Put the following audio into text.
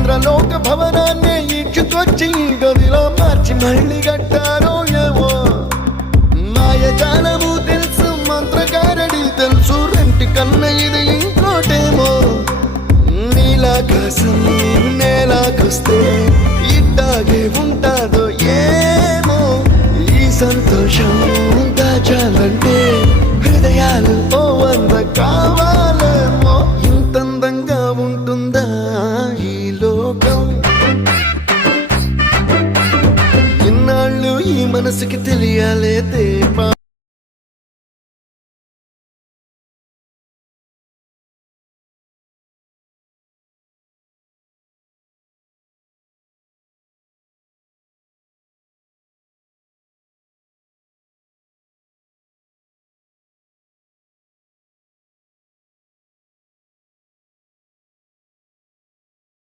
ఇంద్రలోక భవనాన్ని ఈడ్చుకొచ్చి గదిలో మార్చి మళ్ళీ కట్టారో ఏమో మాయజాలము తెలుసు మంత్రగారడి తెలుసు రెంటి కన్న ఇది ఇంకోటేమో నీలాకాశం నేలాకొస్తే ఇట్టాగే ఉంటాదో ఏమో ఈ సంతోషం దాచాలంటే హృదయాలు ఓ వంద కావాలేమో ఇంతందంగా ఉంటుందా ఈ లోకం ఇన్నాళ్ళు ఈ మనసుకి తెలియాలేదే